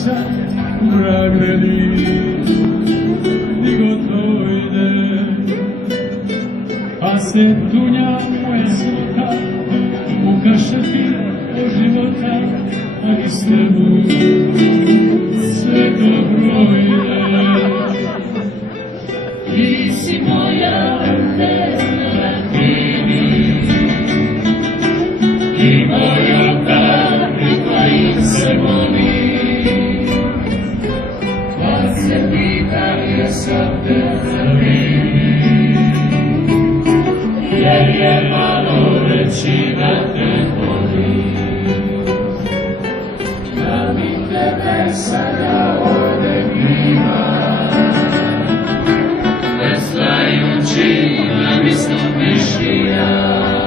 srca vrageli, ni gotovo ide, a se dunja moja svota ukašati o života, a ni s tebu sve dobro ide. Ti si moja antena krivi i moja paprika im se moli, kad se pita jesam te zavivi, jer je malo reći da te boli, da mi tebe sada ovde ima. Da mi stupiš i ja,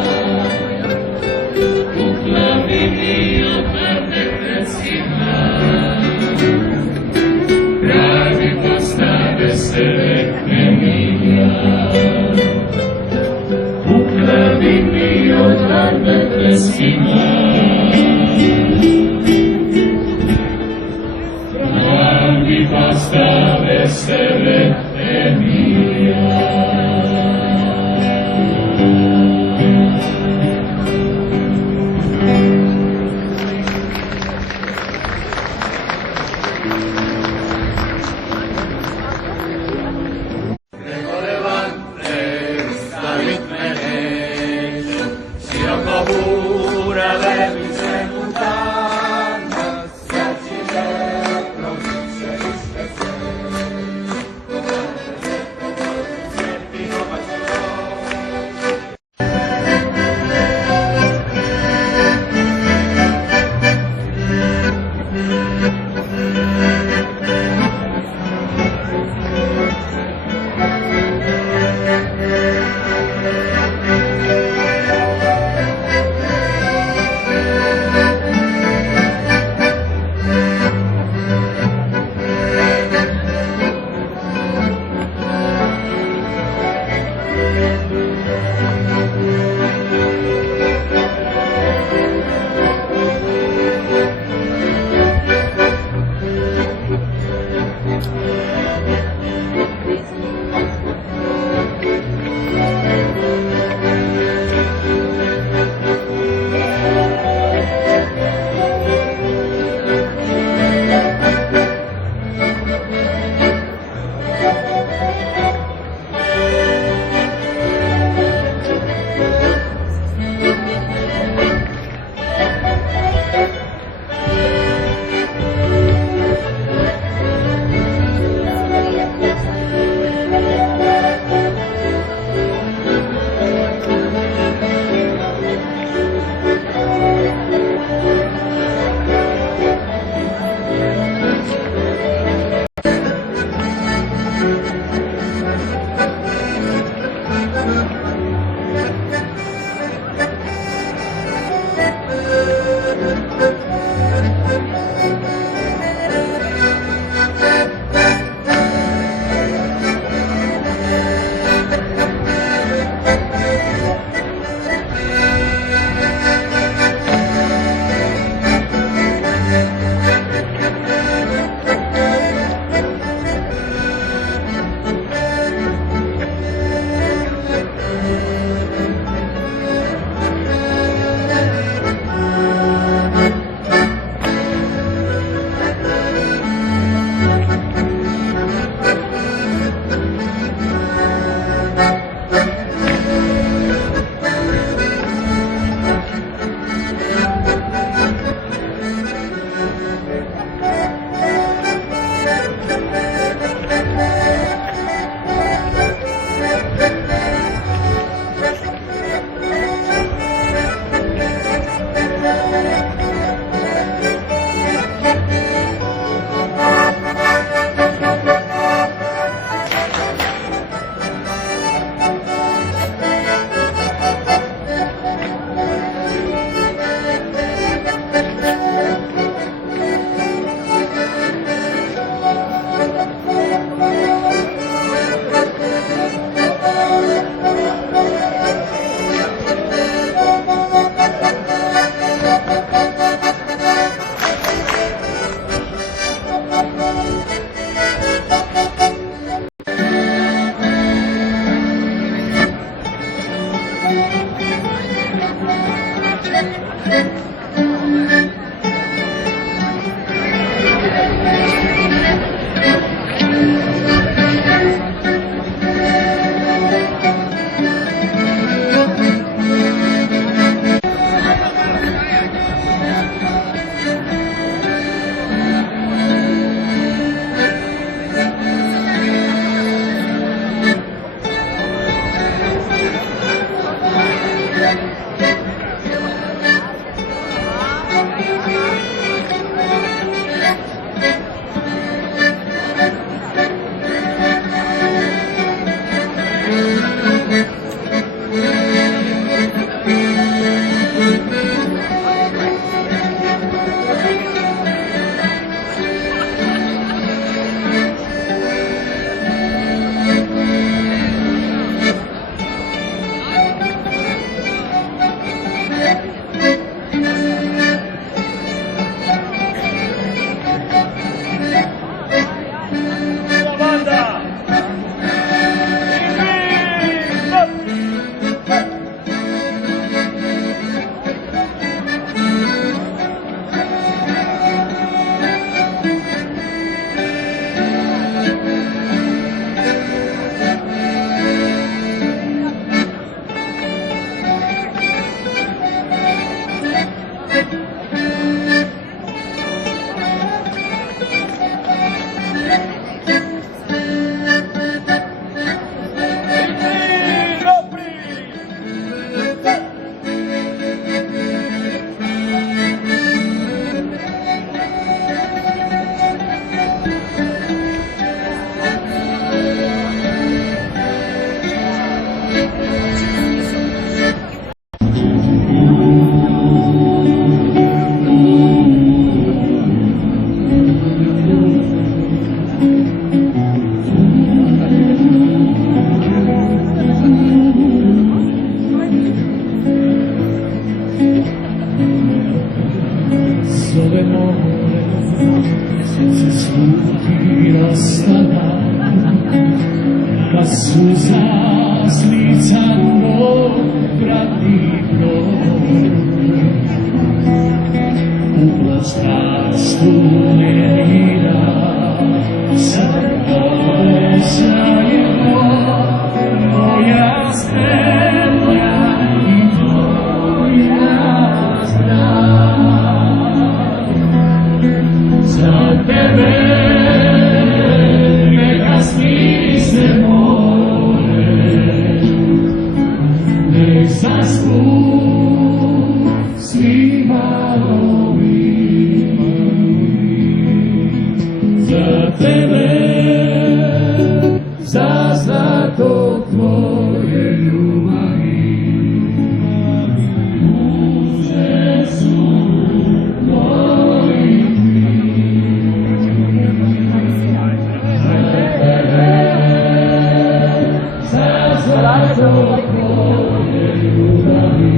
ukloni mi odavde pred svima, pravi postave se rekne mi ja, ukloni mi odavde pred svima, pravi postave se rekne mi ja. Suza zlicano pravdivno u prostranstvu lenira sada sjajno moja zemlja i moja zdrav za tebe neka smisne svima ovima za tebe, za zlato tvoje ljubavi. Uže su moji za tebe, za zlato tvoje ljubavi.